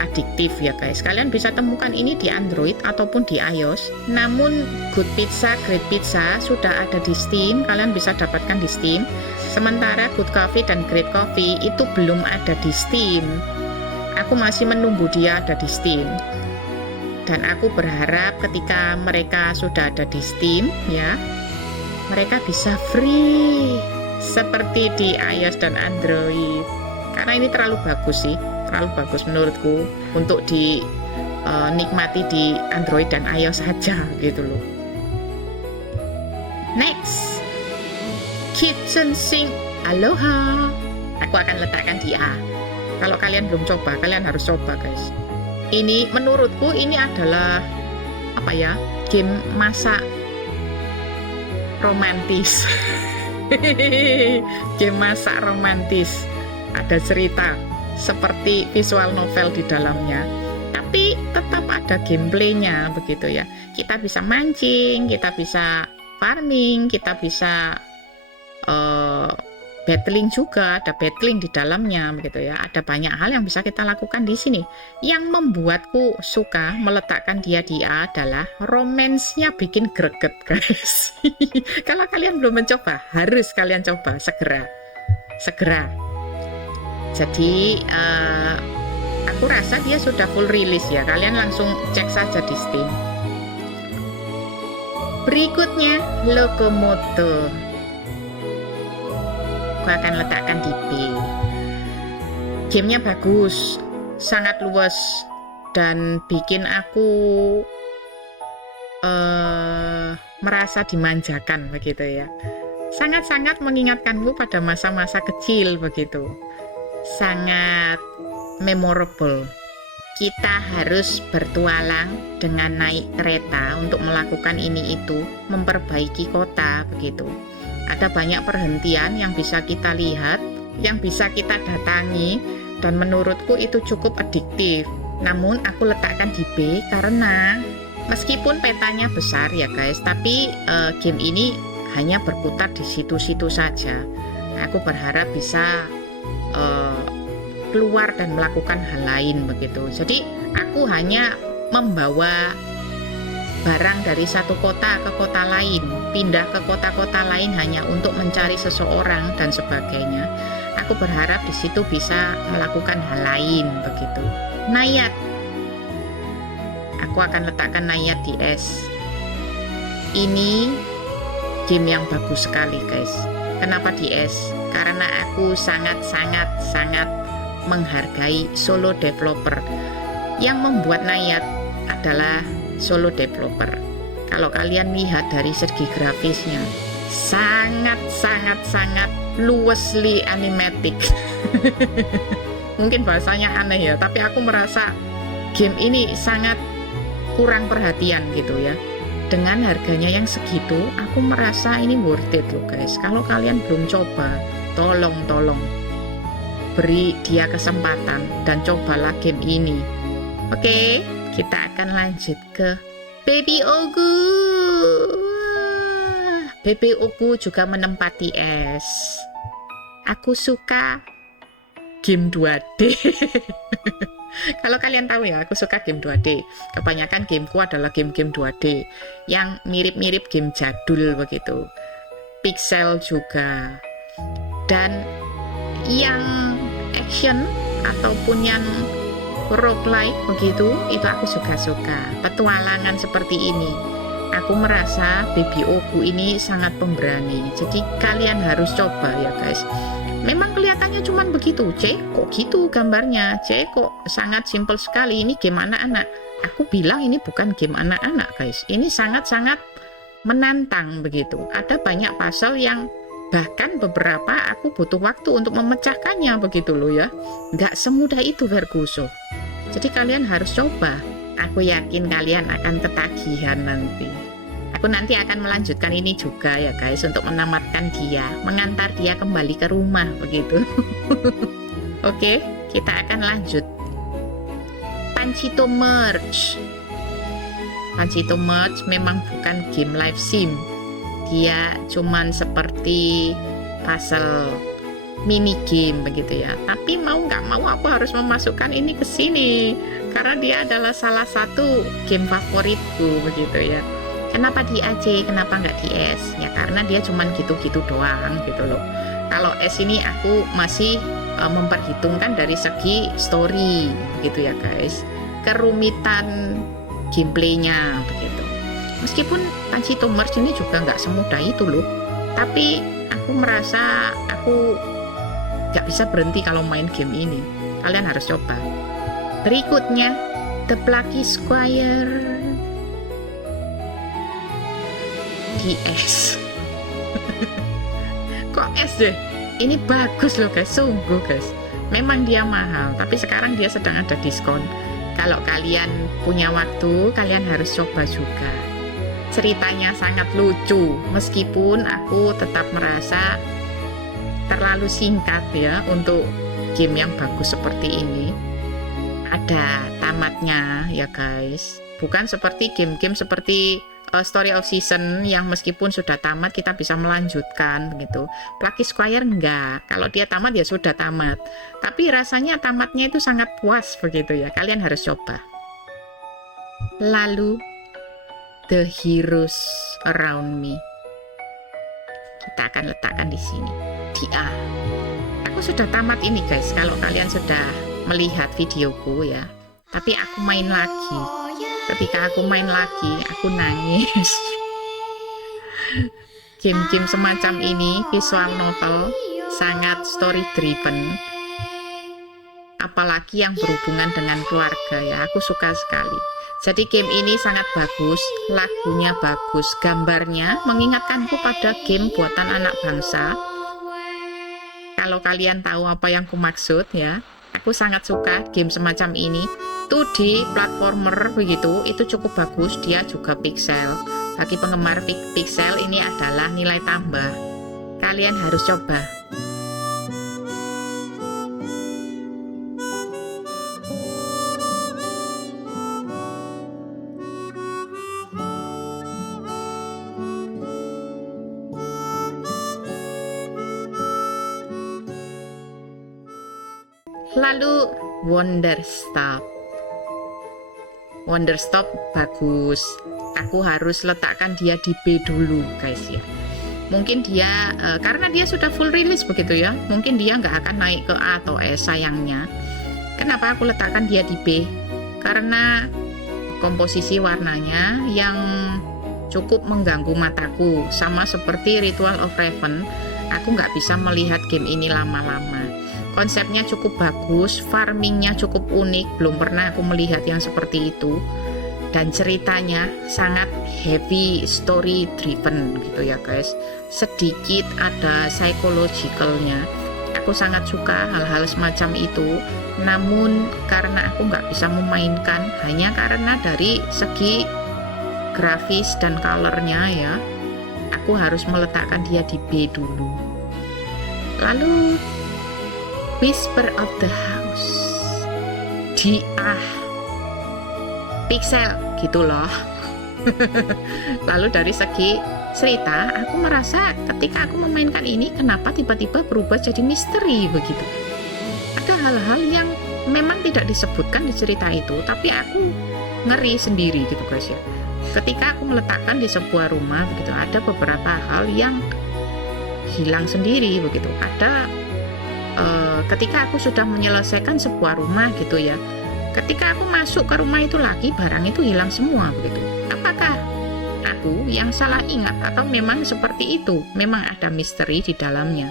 adiktif ya guys. Kalian bisa temukan ini di Android ataupun di iOS. Namun Good Pizza, Great Pizza sudah ada di Steam. Kalian bisa dapatkan di Steam. Sementara Good Coffee dan Great Coffee itu belum ada di Steam. Aku masih menunggu dia ada di Steam. Dan aku berharap ketika mereka sudah ada di Steam ya, mereka bisa free seperti di iOS dan Android. Karena ini terlalu bagus sih, terlalu bagus menurutku untuk dinikmati di Android dan iOS saja gitu loh. Next, Kitchen Sink Aloha. Aku akan letakkan di A. Kalau kalian belum coba, kalian harus coba guys. Ini menurutku ini adalah apa ya, game masak romantis. Game masak romantis. Ada cerita seperti visual novel di dalamnya, tapi tetap ada gameplaynya begitu ya. Kita bisa mancing, kita bisa farming, kita bisa battling juga, ada battling di dalamnya begitu ya. Ada banyak hal yang bisa kita lakukan di sini. Yang membuatku suka meletakkan dia di A adalah romansnya bikin greget guys. Kalau kalian belum mencoba, harus kalian coba segera. Jadi aku rasa dia sudah full release ya. Kalian langsung cek saja di Steam. Berikutnya Lokomoto. Aku akan letakkan di B. Gamenya bagus, sangat luas dan bikin aku merasa dimanjakan begitu ya. Sangat-sangat mengingatkanku pada masa-masa kecil begitu. Sangat memorable. Kita harus bertualang dengan naik kereta untuk melakukan ini itu, memperbaiki kota begitu. Ada banyak perhentian yang bisa kita lihat, yang bisa kita datangi, dan menurutku itu cukup adiktif. Namun aku letakkan di B karena meskipun petanya besar ya guys, tapi game ini hanya berputar di situ-situ saja. Aku berharap bisa keluar dan melakukan hal lain begitu. Jadi aku hanya membawa barang dari satu kota ke kota lain, pindah ke kota-kota lain hanya untuk mencari seseorang dan sebagainya. Aku berharap di situ bisa melakukan hal lain begitu. Nayat, aku akan letakkan Nayat di S. Ini game yang bagus sekali guys. Kenapa di S? Karena aku sangat menghargai solo developer. Yang membuat Nayat adalah solo developer. Kalau kalian lihat dari segi grafisnya, sangat luwesly animatic. Mungkin bahasanya aneh ya, tapi aku merasa game ini sangat kurang perhatian gitu ya. Dengan harganya yang segitu, aku merasa ini worth it loh guys. Kalau kalian belum coba, tolong beri dia kesempatan dan cobalah game ini. Oke, kita akan lanjut ke Baby Ogu. Baby Ogu juga menempati S. Aku suka game 2D. Kalau kalian tahu ya, aku suka game 2D. Kebanyakan gameku adalah game-game 2D yang mirip-mirip game jadul begitu. Pixel juga. Dan yang action ataupun yang roguelike begitu, itu aku suka-suka. Petualangan seperti ini. Aku merasa Baby Ogu ini sangat pemberani. Jadi kalian harus coba ya guys. Memang kelihatannya cuman begitu, kok gitu gambarnya, kok sangat simpel sekali, ini game anak-anak. Aku bilang ini bukan game anak-anak guys, ini sangat-sangat menantang begitu. Ada banyak puzzle yang bahkan beberapa aku butuh waktu untuk memecahkannya begitu loh ya. Nggak semudah itu Verguso. Jadi kalian harus coba. Aku yakin kalian akan ketagihan nanti. Aku nanti akan melanjutkan ini juga ya guys, untuk menamatkan dia, mengantar dia kembali ke rumah begitu. Oke, kita akan lanjut. Pancito Merge. Pancito Merge memang bukan game live sim. Dia cuman seperti puzzle mini game begitu ya. Tapi mau nggak mau aku harus memasukkan ini ke sini karena dia adalah salah satu game favoritku begitu ya. Kenapa di AC, kenapa nggak di S? Ya karena dia cuman gitu-gitu doang gitu loh. Kalau S ini aku masih memperhitungkan dari segi story begitu ya guys. Kerumitan gameplaynya begitu. Meskipun Pancito Merge ini juga nggak semudah itu loh. Tapi aku merasa aku nggak bisa berhenti kalau main game ini. Kalian harus coba. Berikutnya, The Plucky Squire. Di S. Kok S deh? Ini bagus loh guys, sungguh guys. Memang dia mahal, tapi sekarang dia sedang ada diskon. Kalau kalian punya waktu, kalian harus coba juga. Ceritanya sangat lucu, meskipun aku tetap merasa terlalu singkat ya untuk game yang bagus seperti ini. Ada tamatnya ya guys. Bukan seperti game-game seperti Story of Season yang meskipun sudah tamat kita bisa melanjutkan begitu. Plucky Squire enggak, kalau dia tamat ya sudah tamat, tapi rasanya tamatnya itu sangat puas begitu ya. Kalian harus coba. Lalu The Heroes Around Me, kita akan letakkan di sini di A. Aku sudah tamat ini guys, kalau kalian sudah melihat videoku ya, tapi aku main lagi. Ketika aku main lagi, aku nangis. Game-game semacam ini, visual novel, sangat story driven. Apalagi yang berhubungan dengan keluarga ya, aku suka sekali. Jadi game ini sangat bagus, lagunya bagus, gambarnya mengingatkanku pada game buatan anak bangsa. Kalau kalian tahu apa yang kumaksud ya, Aku sangat suka game semacam ini. 2D platformer begitu, itu cukup bagus. Dia juga pixel. Bagi penggemar pixel ini adalah nilai tambah. Kalian harus coba. Lalu Wonderstop bagus. Aku harus letakkan dia di B dulu guys ya. Mungkin dia karena dia sudah full release begitu ya, mungkin dia nggak akan naik ke A atau S sayangnya. Kenapa aku letakkan dia di B? Karena komposisi warnanya yang cukup mengganggu mataku. Sama seperti Ritual of Raven, aku nggak bisa melihat game ini lama-lama. Konsepnya cukup bagus, farmingnya cukup unik, belum pernah aku melihat yang seperti itu. Dan ceritanya sangat heavy story driven gitu ya guys. Sedikit ada psychologicalnya. Aku sangat suka hal-hal semacam itu. Namun karena aku nggak bisa memainkan, hanya karena dari segi grafis dan colornya ya, aku harus meletakkan dia di B dulu. Lalu Whisper of the House di A, pixel gitu loh. Lalu dari segi cerita, aku merasa ketika aku memainkan ini, kenapa tiba-tiba berubah jadi misteri begitu. Ada hal-hal yang memang tidak disebutkan di cerita itu, tapi aku ngeri sendiri gitu guys ya. Ketika aku meletakkan di sebuah rumah begitu, ada beberapa hal yang hilang sendiri begitu. Ada ketika aku sudah menyelesaikan sebuah rumah gitu ya, ketika aku masuk ke rumah itu lagi, barang itu hilang semua begitu. Apakah aku yang salah ingat atau memang seperti itu? Memang ada misteri di dalamnya.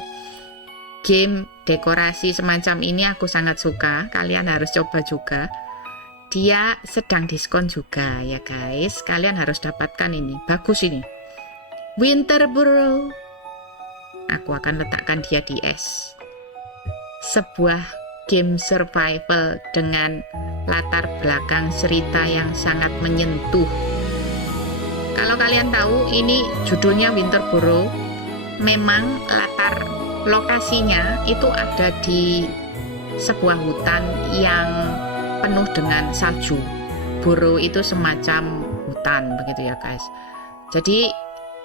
Game dekorasi semacam ini aku sangat suka, kalian harus coba juga. Dia sedang diskon juga ya guys, kalian harus dapatkan ini, bagus ini. Winterborough, aku akan letakkan dia di S. Sebuah game survival dengan latar belakang cerita yang sangat menyentuh. Kalau kalian tahu, ini judulnya Winterborough. Memang latar lokasinya itu ada di sebuah hutan yang penuh dengan salju. Borough itu semacam hutan begitu ya guys. Jadi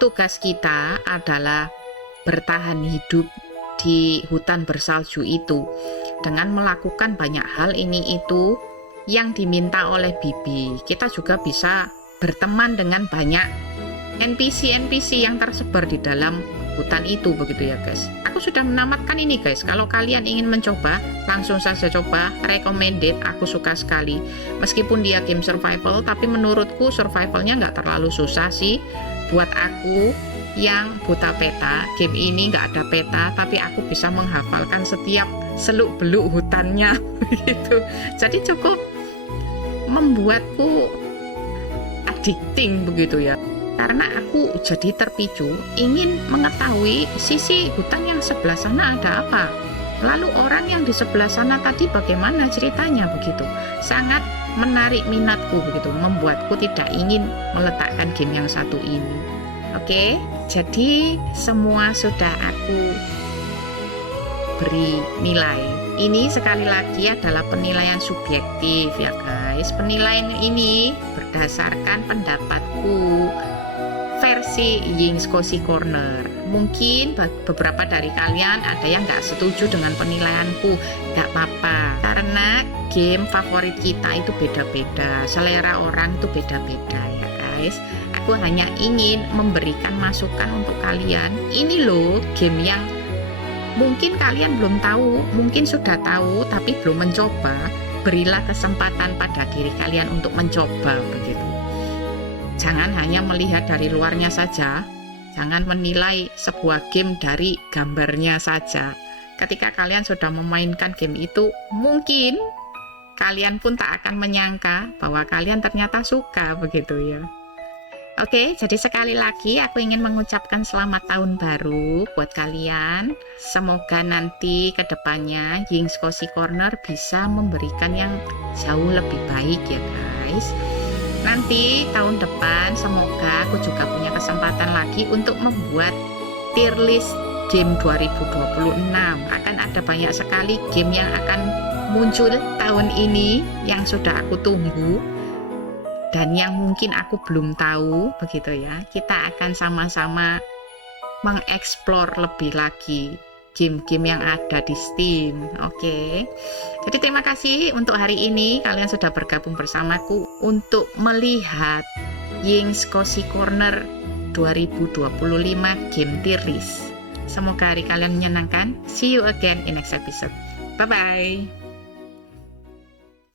tugas kita adalah bertahan hidup di hutan bersalju itu dengan melakukan banyak hal ini itu yang diminta oleh Bibi. Kita juga bisa berteman dengan banyak NPC yang tersebar di dalam hutan itu begitu ya guys. Aku sudah menamatkan ini guys. Kalau kalian ingin mencoba, langsung saja coba, recommended, aku suka sekali. Meskipun dia game survival, tapi menurutku survivalnya nggak terlalu susah sih buat aku yang buta peta. Game ini nggak ada peta, tapi aku bisa menghafalkan setiap seluk-beluk hutannya gitu. Jadi cukup membuatku addicting begitu ya, karena aku jadi terpicu ingin mengetahui sisi hutan yang sebelah sana ada apa, lalu orang yang di sebelah sana tadi bagaimana ceritanya begitu. Sangat menarik minatku begitu, membuatku tidak ingin meletakkan game yang satu ini. Oke, jadi semua sudah aku beri nilai. Ini sekali lagi adalah penilaian subjektif ya guys. Penilaian ini berdasarkan pendapatku versi Ying's Cozy Corner. Mungkin beberapa dari kalian ada yang nggak setuju dengan penilaianku, nggak apa-apa, karena game favorit kita itu beda-beda, selera orang itu beda-beda ya guys. Aku hanya ingin memberikan masukan untuk kalian. Ini loh game yang mungkin kalian belum tahu, mungkin sudah tahu tapi belum mencoba. Berilah kesempatan pada diri kalian untuk mencoba begitu. Jangan hanya melihat dari luarnya saja, jangan menilai sebuah game dari gambarnya saja. Ketika kalian sudah memainkan game itu, mungkin kalian pun tak akan menyangka bahwa kalian ternyata suka begitu ya. Oke, jadi sekali lagi aku ingin mengucapkan selamat tahun baru buat kalian. Semoga nanti ke depannya Ying's Cozy Corner bisa memberikan yang jauh lebih baik ya guys. Nanti tahun depan semoga aku juga punya kesempatan lagi untuk membuat tier list game 2026. Akan ada banyak sekali game yang akan muncul tahun ini yang sudah aku tunggu dan yang mungkin aku belum tahu, begitu ya. Kita akan sama-sama mengeksplor lebih lagi game-game yang ada di Steam. Oke. Jadi terima kasih untuk hari ini kalian sudah bergabung bersamaku untuk melihat Ying's Cozy Corner 2025 game tier list. Semoga hari kalian menyenangkan. See you again in next episode. Bye bye.